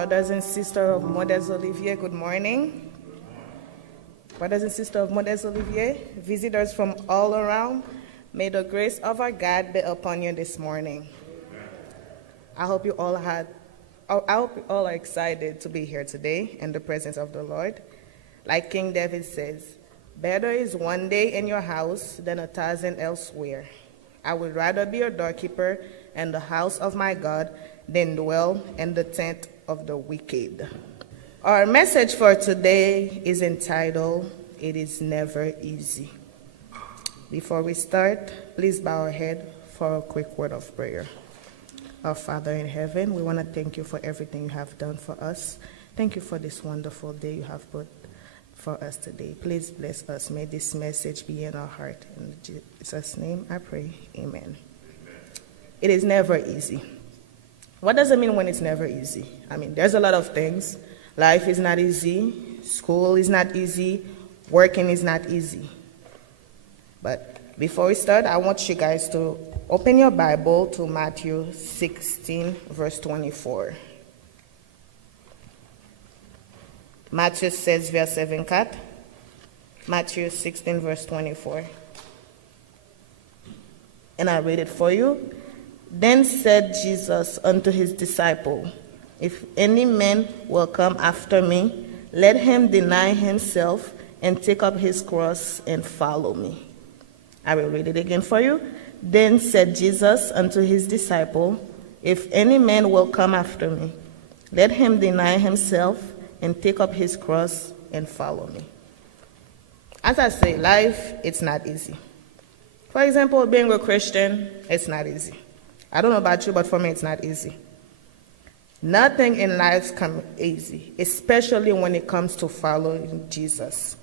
Brothers and sisters of Oliviers, good morning. Brothers and sisters of Oliviers, visitors from all around, may the grace of our God be upon you this morning. I hope you all are excited to be here today in the presence of the Lord. Like King David says, better is one day in your house than 1,000 elsewhere. I would rather be a doorkeeper in the house of my God than dwell in the tent of the wicked. Our message for today is entitled, It is Never Easy. Before we start, please bow our head for a quick word of prayer. Our Father in heaven, we want to thank you for everything you have done for us. Thank you for this wonderful day you have put for us today. Please bless us. May this message be in our heart. In Jesus' name I pray. Amen. It is never easy. What does it mean when it's never easy? I mean, there's a lot of things. Life is not easy. School is not easy. Working is not easy. But before we start, I want you guys to open your Bible to Matthew 16, verse 24. Matthew 16, verset 24. Matthew 16, verse 24. And I read it for you. Then said Jesus unto his disciple, If any man will come after me, let him deny himself and take up his cross and follow me. I will read it again for you. Then said Jesus unto his disciple, If any man will come after me, let him deny himself and take up his cross and follow me. As I say, life, it's not easy. For example, being a Christian, it's not easy. I don't know about you, but for me, it's not easy. Nothing in life comes easy, especially when it comes to following Jesus.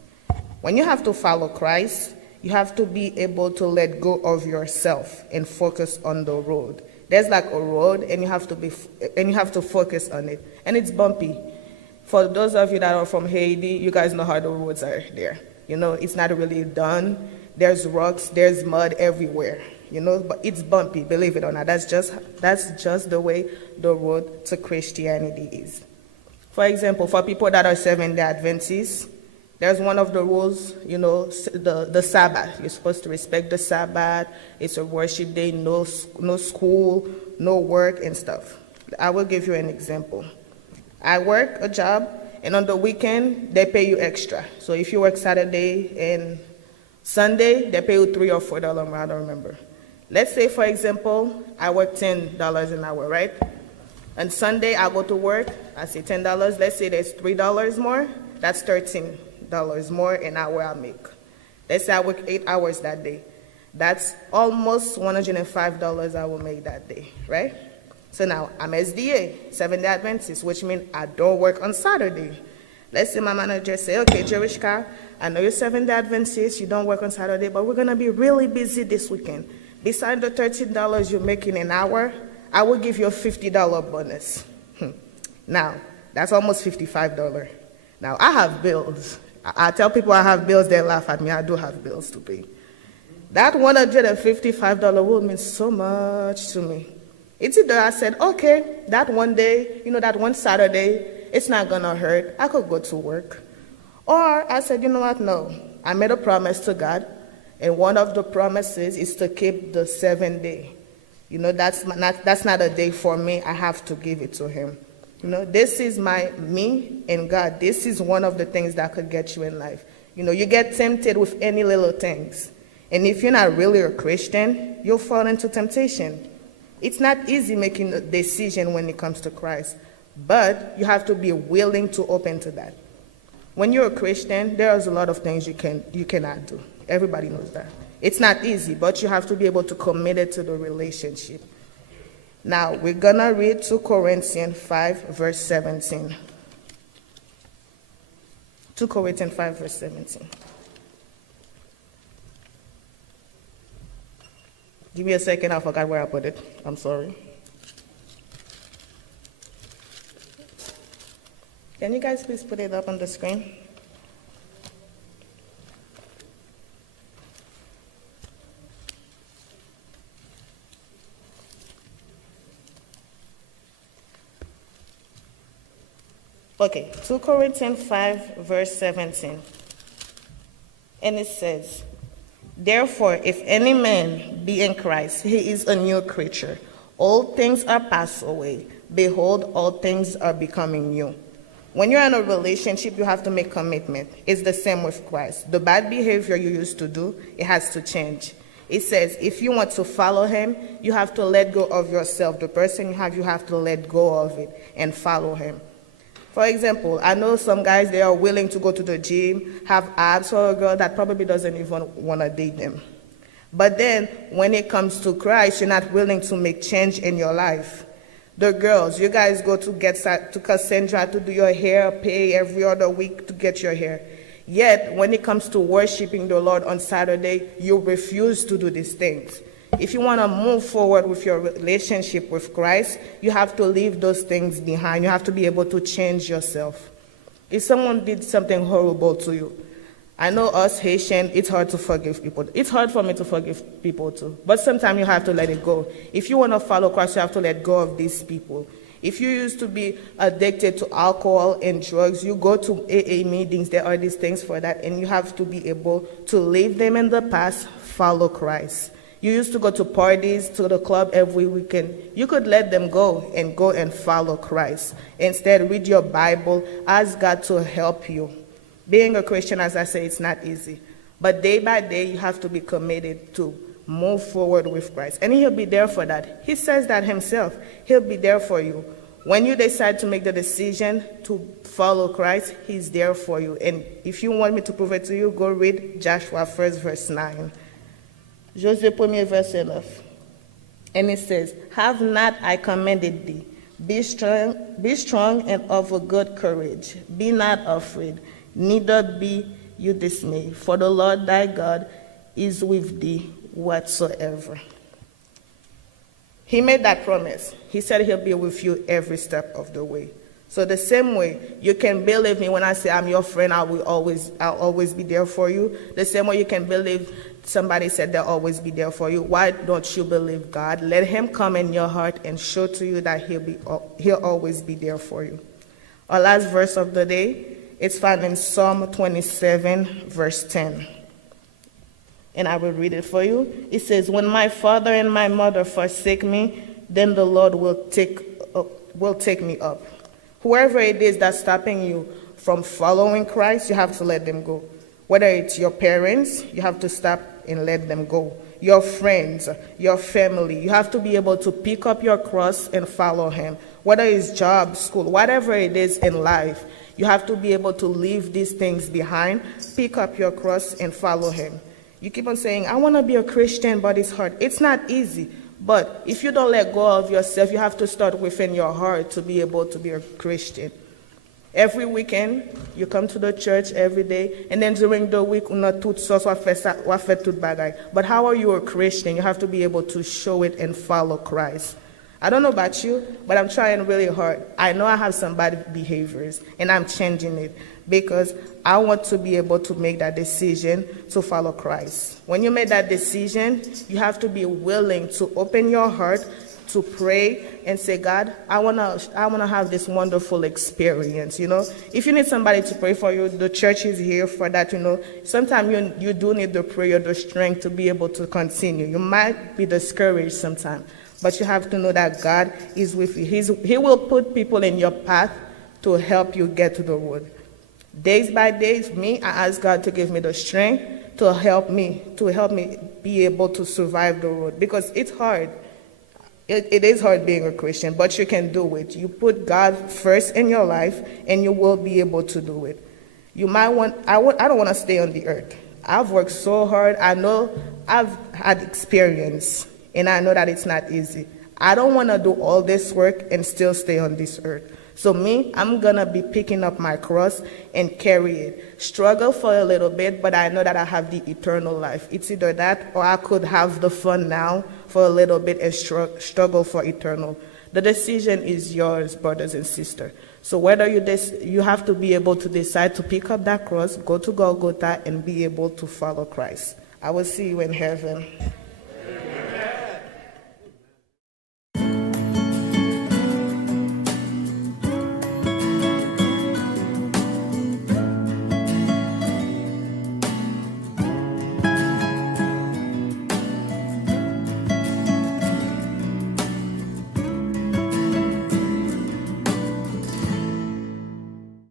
When you have to follow Christ, you have to be able to let go of yourself and focus on the road. There's like a road, and you have to focus on it, and it's bumpy. For those of you that are from Haiti, you guys know how the roads are there. You know, it's not really done. There's rocks, there's mud everywhere. You know, but it's bumpy, believe it or not. That's just the way the road to Christianity is. For example, for people that are Seventh-day Adventists, there's one of the rules, you know, the Sabbath. You're supposed to respect the Sabbath. It's a worship day, no school, no work and stuff. I will give you an example. I work a job, and on the weekend, they pay you extra. So if you work Saturday and Sunday, they pay you $3 or $4 more, I don't remember. Let's say, for example, I work $10 an hour, right? On Sunday, I go to work, I say $10. Let's say there's $3 more, that's $13 more an hour I make. Let's say I work 8 hours that day. That's almost $105 I will make that day, right? So now, I'm SDA, Seventh-day Adventist, which means I don't work on Saturday. Let's say my manager say, okay, Jerushka, I know you're Seventh-day Adventist, you don't work on Saturday, but we're going to be really busy this weekend. Besides the $13 you're making an hour, I will give you a $50 bonus. Now, that's almost $55. Now, I have bills. I tell people I have bills, they laugh at me. I do have bills to pay. That $155 will mean so much to me. It's either I said, okay, that one day, you know, that one Saturday, it's not going to hurt. I could go to work. Or I said, you know what, no. I made a promise to God. And one of the promises is to keep the 7th day. You know, that's not a day for me. I have to give it to him. You know, this is me and God. This is one of the things that could get you in life. You know, you get tempted with any little things. And if you're not really a Christian, you'll fall into temptation. It's not easy making a decision when it comes to Christ. But you have to be willing to open to that. When you're a Christian, there's a lot of things you cannot do. Everybody knows that. It's not easy, but you have to be able to commit it to the relationship. Now, we're going to read 2 Corinthians 5, verse 17. 2 Corinthians 5, verse 17. Give me a second, I forgot where I put it. I'm sorry. Can you guys please put it up on the screen? Okay, 2 Corinthians 5, verse 17. And it says, therefore, if any man be in Christ, he is a new creature. All things are passed away. Behold, all things are becoming new. When you're in a relationship, you have to make commitment. It's the same with Christ. The bad behavior you used to do, it has to change. It says, if you want to follow him, you have to let go of yourself. The person you have to let go of it and follow him. For example, I know some guys, they are willing to go to the gym, have abs for a girl that probably doesn't even want to date them. But then, when it comes to Christ, you're not willing to make change in your life. The girls, you guys go to Cassandra to do your hair, pay every other week to get your hair. Yet, when it comes to worshiping the Lord on Saturday, you refuse to do these things. If you want to move forward with your relationship with Christ, you have to leave those things behind. You have to be able to change yourself. If someone did something horrible to you, I know us Haitian, it's hard to forgive people. It's hard for me to forgive people too. But sometimes you have to let it go. If you want to follow Christ, you have to let go of these people. If you used to be addicted to alcohol and drugs, you go to AA meetings, there are these things for that, and you have to be able to leave them in the past, follow Christ. You used to go to parties, to the club every weekend. You could let them go and follow Christ. Instead, read your Bible, ask God to help you. Being a Christian, as I say, it's not easy. But day by day, you have to be committed to move forward with Christ. And he'll be there for that. He says that himself. He'll be there for you. When you decide to make the decision to follow Christ, he's there for you. And if you want me to prove it to you, go read Joshua 1, verse 9. Josué 1, verset 9. And it says, have not I commanded thee? Be strong and of a good courage. Be not afraid, neither be you dismayed, for the Lord thy God is with thee whatsoever. He made that promise. He said he'll be with you every step of the way. So the same way, you can believe me when I say I'm your friend, I'll always be there for you. The same way you can believe somebody said they'll always be there for you. Why don't you believe God? Let him come in your heart and show to you that he'll always be there for you. Our last verse of the day, it's found in Psalm 27, verse 10. And I will read it for you. It says, when my father and my mother forsake me, then the Lord will take me up. Whoever it is that's stopping you from following Christ, you have to let them go. Whether it's your parents, you have to stop and let them go. Your friends, your family, you have to be able to pick up your cross and follow him. Whether it's job, school, whatever it is in life, you have to be able to leave these things behind, pick up your cross and follow him. You keep on saying, I want to be a Christian, but it's hard. It's not easy. But if you don't let go of yourself, you have to start within your heart to be able to be a Christian. Every weekend, you come to the church every day, and then during the week, but how are you a Christian? You have to be able to show it and follow Christ. I don't know about you, but I'm trying really hard. I know I have some bad behaviors, and I'm changing it because I want to be able to make that decision to follow Christ. When you make that decision, you have to be willing to open your heart to pray and say, God, I wanna have this wonderful experience, you know. If you need somebody to pray for you, the church is here for that, you know. Sometimes you do need the prayer, the strength to be able to continue. You might be discouraged sometimes, but you have to know that God is with you. He will put people in your path to help you get to the road. Days by days, I ask God to give me the strength to help me be able to survive the road, because it's hard. It is hard being a Christian, but you can do it. You put God first in your life, and you will be able to do it. I don't want to stay on the earth. I've worked so hard. I know I've had experience, and I know that it's not easy. I don't want to do all this work and still stay on this earth. So I'm going to be picking up my cross and carry it. Struggle for a little bit, but I know that I have the eternal life. It's either that, or I could have the fun now for a little bit and struggle for eternal. The decision is yours, brothers and sisters. So whether you have to be able to decide to pick up that cross, go to Golgotha, and be able to follow Christ. I will see you in heaven.